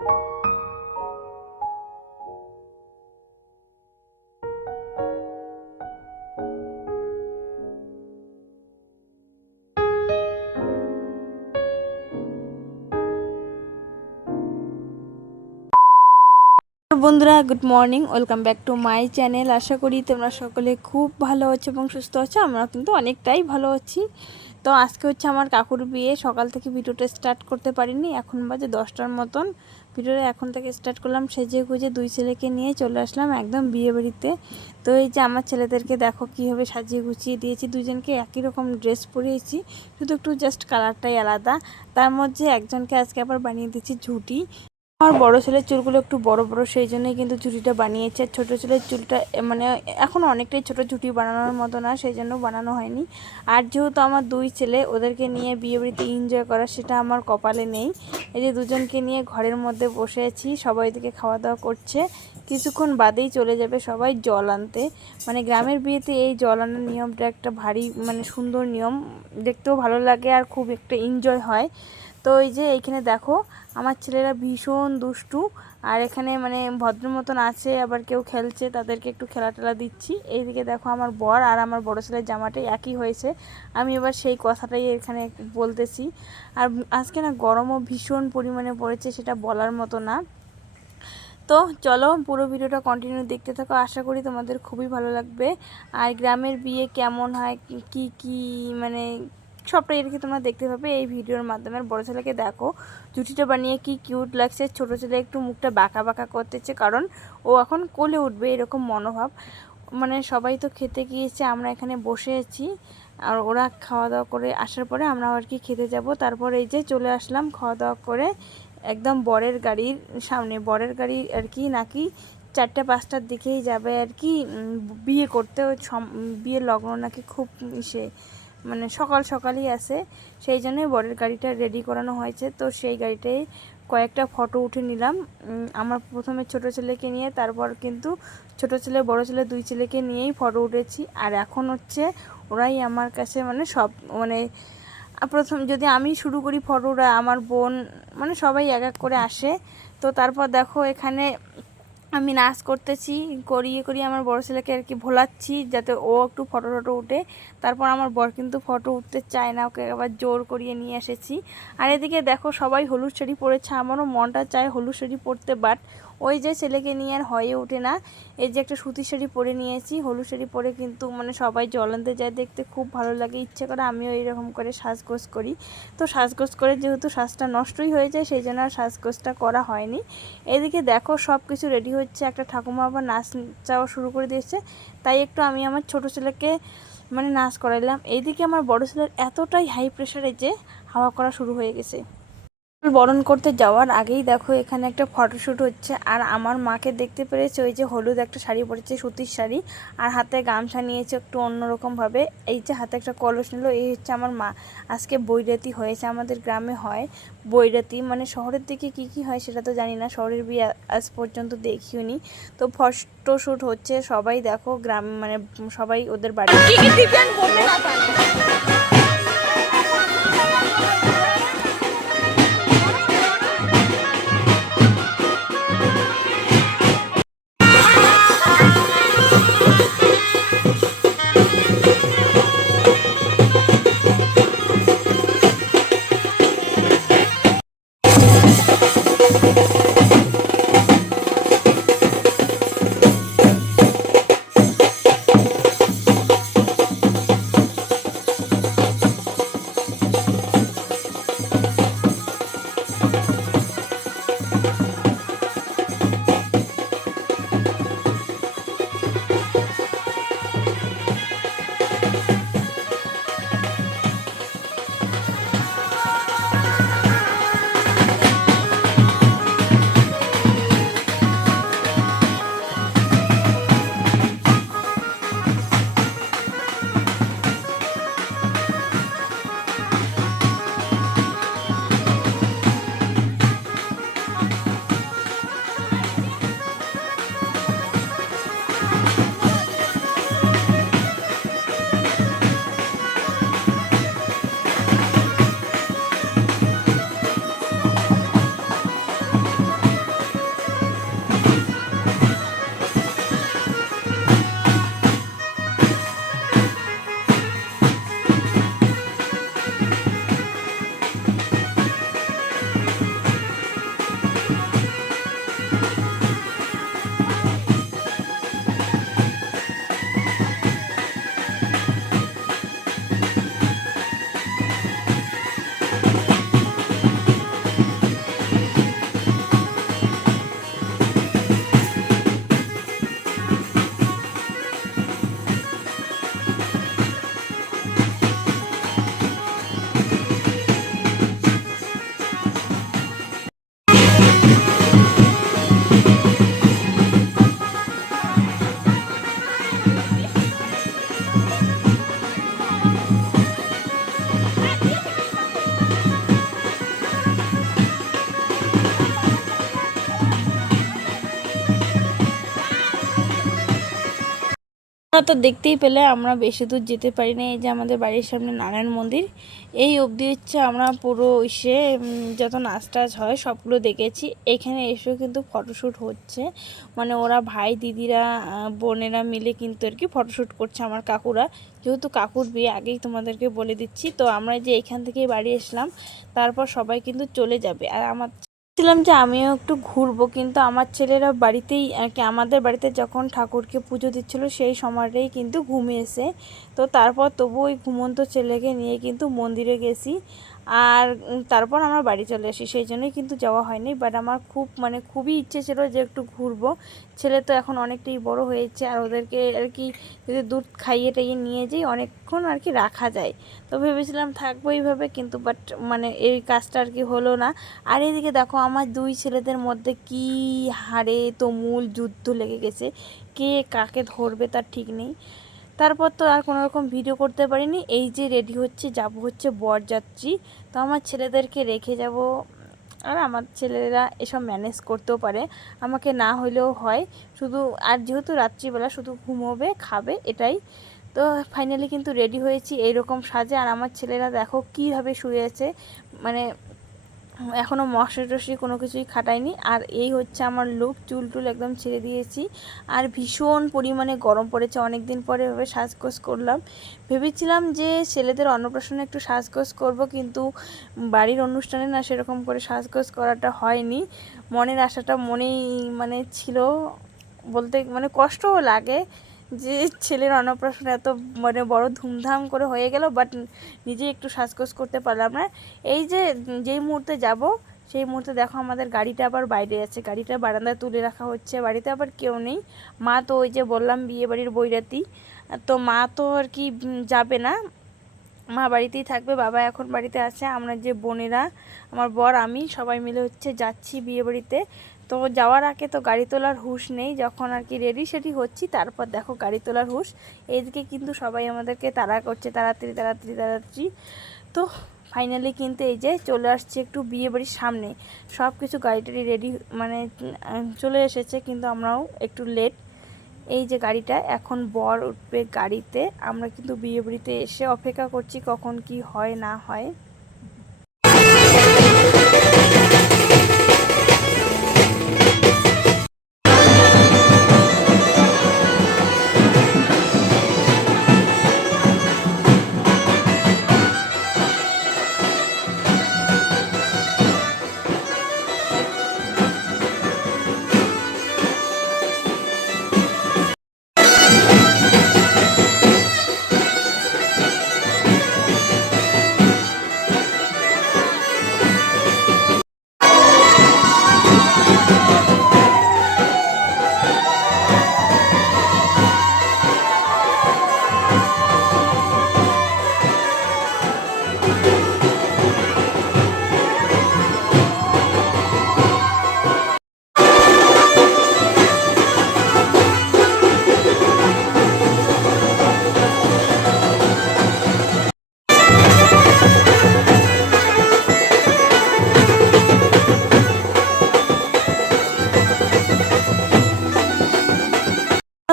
বন্ধুরা good morning, welcome back to my channel. আশা করি তোমরা সকলে খুব ভালো আছো এবং সুস্থ আছো। আমরা কিন্তু অনেকটাই ভালো আছি। তো আজকে হচ্ছে আমার কাকুর বিয়ে। সকাল থেকে ভিডিওটা স্টার্ট করতে পারিনি, এখন বাজে 10টার মতন। ভিডিওটা এখন থেকে স্টার্ট করলাম। সেজে গুজে দুই ছেলেকে নিয়ে চলে আসলাম একদম বিয়ে বাড়িতে। তো এই যে আমার ছেলেদেরকে দেখো কীভাবে সাজিয়ে গুছিয়ে দিয়েছি। দুজনকে একই রকম ড্রেস পরিয়েছি, শুধু একটু জাস্ট কালারটাই আলাদা। তার মধ্যে একজনকে আজকে আবার বানিয়ে দিচ্ছি ঝুঁটি। আমার বড় ছেলের চুলগুলো একটু বড় বড়, সেই জন্যই কিন্তু ঝুঁটিটা বানিয়েছে। ছোট ছেলের চুলটা মানে এখন অনেকটাই ছোট, ঝুঁটি বানানোর মতো না, সেই জন্য বানানো হয়নি। আর যেহেতু আমার দুই ছেলে, ওদেরকে নিয়ে বিয়ে বাড়িতে এনজয় করা সেটা আমার কপালে নেই। এই যে দুজনকে নিয়ে ঘরের মধ্যে বসে আছি, সবাই দিকে খাওয়া দাওয়া করছে। কিছুক্ষণ বাদেই চলে যাবে সবাই জল আনতে। মানে গ্রামের বিয়েতে এই জল আনার নিয়মটা একটা ভারী মানে সুন্দর নিয়ম, দেখতেও ভালো লাগে আর খুব একটা এনজয় হয়। তো এই যে এইখানে দেখো আমার ছেলেরা ভীষণ দুষ্টু, আর এখানে মানে ভদ্র মতন আছে, আবার কেউ খেলছে, তাদেরকে একটু খেলা টেলা দিচ্ছি। এইদিকে দেখো আমার বর আর আমার বড় ছেলের জামাটাই একই হয়েছে, আমি এবার সেই কথাটাই এখানে বলতেছি। আর আজকে না গরমও ভীষণ পরিমাণে পড়েছে, সেটা বলার মতো না। তো চলো পুরো ভিডিওটা কন্টিনিউ দেখতে থাকো, আশা করি তোমাদের খুবই ভালো লাগবে। আর গ্রামের বিয়ে কেমন হয়, কি কি মানে সবটাই আর কি তোমরা দেখতে পাবে এই ভিডিওর মাধ্যমে। আর বড়ো ছেলেকে দেখো জুটিটা বানিয়ে কি কিউট লাগছে। ছোটো ছেলে একটু মুখটা বাঁকা বাঁকা করতেছে, কারণ ও এখন কোলে উঠবে এরকম মনোভাব। মানে সবাই তো খেতে গিয়েছে, আমরা এখানে বসে আছি। আর ওরা খাওয়া দাওয়া করে আসার পরে আমরা আর কি খেতে যাব। তারপর এই যে চলে আসলাম খাওয়া দাওয়া করে একদম বরের গাড়ির সামনে। বরের গাড়ি আর কি নাকি 4টা 5টার দিকেই যাবে আর কি বিয়ে করতে। বিয়ের লগ্ন নাকি খুব মানে সকাল সকালই আসে, সেই জন্যই বরের গাড়িটা রেডি করানো হয়েছে। তো সেই গাড়িটাই কয়েকটা ফটো উঠে নিলাম। আমার প্রথমে ছোট ছেলেকে নিয়ে, তারপর কিন্তু ছোট ছেলে বড় ছেলে দুই ছেলেকে নিয়েই ফটো উঠেছি। আর এখন হচ্ছে ওরাই আমার কাছে মানে সব মানে প্রথম যদি আমি শুরু করি ফটোটা, আমার বোন মানে সবাই এক এক করে আসে। তো তারপর দেখো এখানে আমি নাচ করতেছি, করিয়ে আমার বড় ছেলেকে আর কি ভোলাচ্ছি যাতে ও একটু ফটো টটো উঠে। তারপর আমার বর কিন্তু ফটো উঠতে চায় না, ওকে আবার জোর করিয়ে নিয়ে এসেছি। আর এদিকে দেখো সবাই হলুদ শাড়ি পরেছে, আমারও মনটা চায় হলুদ শাড়ি পরতে, বাট ওই যে ছেলেকে নিয়ে আর হয়ে ওঠে না। এই যে একটা সুতির শাড়ি পরে নিয়েছি, হলুদ শাড়ি পরে কিন্তু মানে সবাই জল আনতে যায়, দেখতে খুব ভালো লাগে, ইচ্ছে করে আমিও এইরকম করে সাজগোজ করি। তো সাজগোজ করে যেহেতু সাজটা নষ্টই হয়ে যায়, সেই জন্য আর সাজগোজটা করা হয়নি। এদিকে দেখো সব কিছু রেডি হচ্ছে, একটা ঠাকুমা আবার নাচ চাওয়া শুরু করে দিয়েছে, তাই একটু আমি আমার ছোট ছেলেকে মানে নাচ করাইলাম। এইদিকে আমার বড় ছেলের এতটাই হাই প্রেশারে যে হাওয়া করা শুরু হয়ে গেছে। বরণ করতে যাওয়ার আগেই দেখো এখানে একটা ফটোশ্যুট হচ্ছে, আর আমার মাকে দেখতে পেরেছে, ওই যে হলুদ একটা শাড়ি পরেছে, সুতির শাড়ি, আর হাতে গামছা নিয়েছে একটু অন্যরকমভাবে। এই যে হাতে একটা কলস নিল, এই হচ্ছে আমার মা। আজকে বৈরাতি হয়েছে, আমাদের গ্রামে হয় বৈরাতি, মানে শহরের দিকে কি কি হয় সেটা তো জানি না, শহরের বিয়ে আজ পর্যন্ত দেখিওনি। তো ফটোশ্যুট হচ্ছে, সবাই দেখো গ্রাম মানে সবাই ওদের বাড়ি তো দেখতেই পেলে আমরা বেশি দূর যেতে পারি না। এই যে আমাদের বাড়ির সামনে নারায়ণ মন্দির, এই অবধি হচ্ছে আমরা পুরো এসে যত নাচ টাচ হয় সবগুলো দেখেছি। এখানে এসেও কিন্তু ফটোশ্যুট হচ্ছে, মানে ওরা ভাই দিদিরা বোনেরা মিলে কিন্তু আর কি ফটোশ্যুট করছে আমার কাকুরা, যেহেতু কাকুর বিয়ে আগেই তোমাদেরকে বলে দিচ্ছি। তো আমরা যে এখান থেকেই বাড়ি আসলাম, তারপর সবাই কিন্তু চলে যাবে। আর আমার ছিলাম যে আমিও একটু ঘুরবো, কিন্তু আমার ছেলেরা বাড়িতেই আর কি, আমাদের বাড়িতে যখন ঠাকুরকে পুজো দিচ্ছিলো সেই সময়টাই কিন্তু ঘুমিয়েছে। তো তারপর তবু ওই ঘুমন্ত ছেলেকে নিয়ে কিন্তু মন্দিরে গেছি, আর তারপর আমরা বাড়ি চলে আসি। সেই জন্যই কিন্তু যাওয়া হয়নি। বাট আমার খুবই ইচ্ছে ছিল যে একটু ঘুরবো। ছেলে তো এখন অনেকটাই বড় হয়েছে, আর ওদেরকে আর কি যদি দুধ খাইয়ে টাইয়ে নিয়ে যাই অনেকক্ষণ আর কি রাখা যায়। তো ভেবেছিলাম থাকবো এইভাবে, কিন্তু বাট এই কাজটা আর কি হলো না। আর এদিকে দেখো আমার দুই ছেলেদের মধ্যে কি হাড়ে তুমুল যুদ্ধ লেগে গেছে, কে কাকে ধরবে তার ঠিক নেই। তারপর তো আর কোনো রকম ভিডিও করতে পারিনি। এই যে রেডি হচ্ছে, যাব হচ্ছে বরযাত্রী। তো আমার ছেলেদেরকে রেখে যাব, আর আমার ছেলেরা এসব ম্যানেজ করতেও পারে, আমাকে না হলেও হয় শুধু। আর যেহেতু রাত্রিবেলা শুধু ঘুমোবে খাবে এটাই। তো ফাইনালি কিন্তু রেডি হয়েছি এইরকম সাজে। আর আমার ছেলেরা দেখো কীভাবে শুয়ে আছে, মানে এখনও মশলা টশরি কোনো কিছুই খাটাইনি। আর এই হচ্ছে আমার লুক, চুল টুল একদম ছেড়ে দিয়েছি। আর ভীষণ পরিমাণে গরম পড়েছে, অনেক দিন পরে এভাবে সাজগোজ করলাম। ভেবেছিলাম যে ছেলেদের অন্নপ্রাশনে একটু সাজগোজ করব, কিন্তু বাড়ির অনুষ্ঠানে না সেরকম করে সাজগোজ করাটা হয়নি। মনের আশাটা মনেই ছিল, বলতে কষ্টও লাগে যে ছেলের অন্নপ্রাশন এত বড় ধুমধাম করে হয়ে গেল, বাট নিজে একটু সাজগোজ করতে পারলাম না। এই যে যেই মুহূর্তে যাব সেই মুহূর্তে দেখো আমাদের গাড়িটা আবার বাইরে আছে, গাড়িটা বারান্দায় তুলে রাখা হচ্ছে। বাড়িতে আবার কেউ নেই, মা তো ওই যে বললাম বিয়ে বাড়ির বৈরাতি, তো মা তো আর কি যাবে না, মা বাড়িতেই থাকবে। বাবা এখন বাড়িতে আছে, আমরা যে বোনেরা আমার বর আমি সবাই মিলে হচ্ছে যাচ্ছি বিয়ে বাড়িতে। তো যাওয়ার আগে তো গাড়ি তোলার হুঁশ নেই, যখন আর কি রেডি সেডি হচ্ছি তারপর দেখো গাড়ি তোলার হুঁশ। এইদিকে কিন্তু সবাই আমাদেরকে তাড়া করছে, তাড়াতাড়ি তাড়াতাড়ি তাড়াতাড়ি। তো ফাইনালি কিন্তু এই যে চলে আসছে একটু বিয়ে বাড়ির সামনে, সব কিছু গাড়িটারি রেডি চলে এসেছে, কিন্তু আমরাও একটু লেট। এই যে গাড়িটা, এখন বর উঠবে গাড়িতে, আমরা কিন্তু বিয়ে বাড়িতে এসে অপেক্ষা করছি কখন কি হয় না হয়।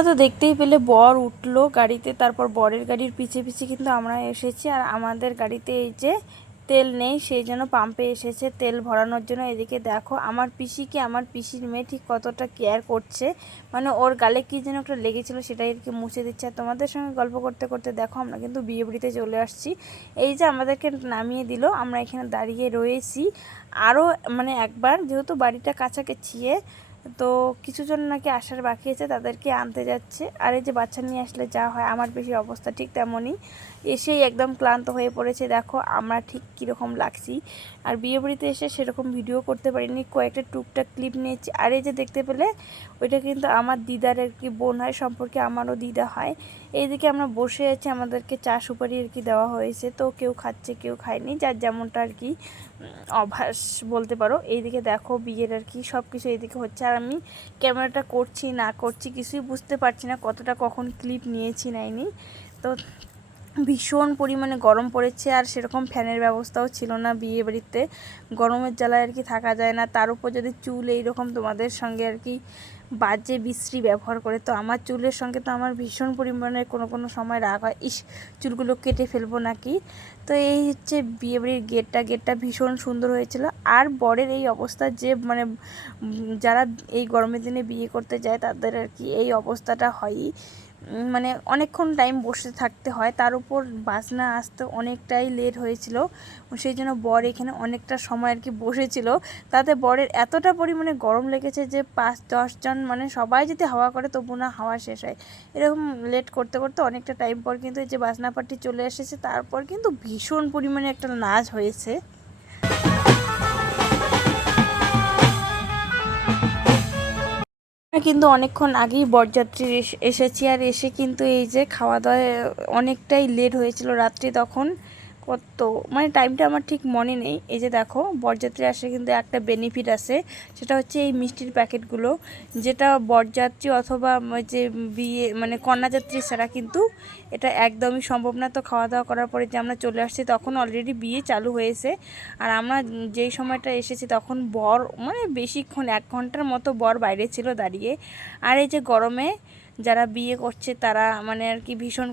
তো দেখতেই পেলে বর উঠলো গাড়িতে, তারপর বরের গাড়ির পিছে পিছে কিন্তু আমরা এসেছি। আর আমাদের গাড়িতে এই যে তেল নেই, সেই জন্য পাম্পে এসেছে তেল ভরানোর জন্য। এদিকে দেখো আমার পিসিকে আমার পিসির মেয়ে ঠিক কতটা কেয়ার করছে, ওর গালে কী যেন একটা লেগেছিলো সেটাই আর কি মুছে দিচ্ছে। আর তোমাদের সঙ্গে গল্প করতে করতে দেখো আমরা কিন্তু বিয়ে বাড়িতে চলে আসছি। এই যে আমাদেরকে নামিয়ে দিল, আমরা এখানে দাঁড়িয়ে রয়েছি। আরও একবার যেহেতু বাড়িটা কাছাকাছি, তো কিছুজন নাকি আসার বাকি আছে, তাদেরকে আনতে যাচ্ছে। আর এই যে বাচ্চা নিয়ে আসলে যা হয়, আমার বেশি অবস্থা ঠিক তেমনই, এসেই একদম ক্লান্ত হয়ে পড়েছে। দেখো আমরা ঠিক কীরকম লাগছি। আর বিয়ে বাড়িতে এসে সেরকম ভিডিও করতে পারিনি, কয়েকটা টুকটাক ক্লিপ নিয়েছি। আর এই যে দেখতে পেলে ওইটা কিন্তু আমার দিদার আর কি বোন হয়, সম্পর্কে আমারও দিদা হয়। এইদিকে আমরা বসে আছি, আমাদেরকে চা সুপারি আর কি দেওয়া হয়েছে, তো কেউ খাচ্ছে কেউ খায়নি, যার যেমনটা আর কি অভ্যাস বলতে পারো। এইদিকে দেখো বিয়ের আর কি সব কিছু এইদিকে হচ্ছে, আর আমি ক্যামেরাটা করছি না করছি কিছুই বুঝতে পারছি না, কতটা কখন ক্লিপ নিয়েছি নাইনি। তো ভীষণ পরিমাণে গরম পড়েছে, আর সেরকম ফ্যানের ব্যবস্থাও ছিল না বিয়ে বাড়িতে। গরমের জ্বালায় আর কি থাকা যায় না, তার উপর যদি চুল এইরকম তোমাদের সঙ্গে আর কি বাজে বিশ্রী ব্যবহার করে, তো আমার চুলের সঙ্গে তো আমার ভীষণ পরিমাণে কোনো সময় রাগ হয়, ইস চুলগুলো কেটে ফেলবো নাকি। তো এই হচ্ছে বিয়েবাড়ির গেটটা ভীষণ সুন্দর হয়েছিল। আর বরের এই অবস্থা যে মানে যারা এই গরমের দিনে বিয়ে করতে যায় তাদের আর কি এই অবস্থাটা হয়ই, মানে অনেকক্ষণ টাইম বসে থাকতে হয়, তার উপর বাসনা আসতে অনেকটাই লেট হয়েছিল, সেই জন্য বর এখানে অনেকটা সময় আর কি বসেছিল। তাতে বরের এতটা পরিমাণে গরম লেগেছে যে 5-10 জন মানে সবাই যদি হাওয়া করে তবু না হাওয়া শেষ হয়। এরকম লেট করতে করতে অনেকটা টাইম পর কিন্তু এই যে বাসনা পার্টি চলে এসেছে, তারপর কিন্তু ভীষণ পরিমাণে একটা নাচ হয়েছে। কিন্তু অনেকক্ষণ আগেই বরযাত্রী এসেছি, আর এসে কিন্তু এই যে খাওয়া দাওয়ায় অনেকটাই লেট হয়েছিল রাত্রি তখন কত মানে টাইমটা আমার ঠিক মনে নেই। এই যে দেখো বরযাত্রী আসে কিন্তু একটা বেনিফিট আছে, সেটা হচ্ছে এই মিষ্টির প্যাকেটগুলো, যেটা বরযাত্রী অথবা যে বিয়ে মানে কন্যাযাত্রী ছাড়া কিন্তু এটা একদমই সম্ভব না। তো খাওয়া দাওয়া করার পরে যে আমরা চলে আসছি তখন অলরেডি বিয়ে চালু হয়েছে, আর আমরা যেই সময়টা এসেছি তখন বর মানে বেশিক্ষণ 1 ঘন্টার মতো বর বাইরে ছিল দাঁড়িয়ে। আর এই যে গরমে যারা বিয়ে করছে তারা মানে আর কি ভীষণ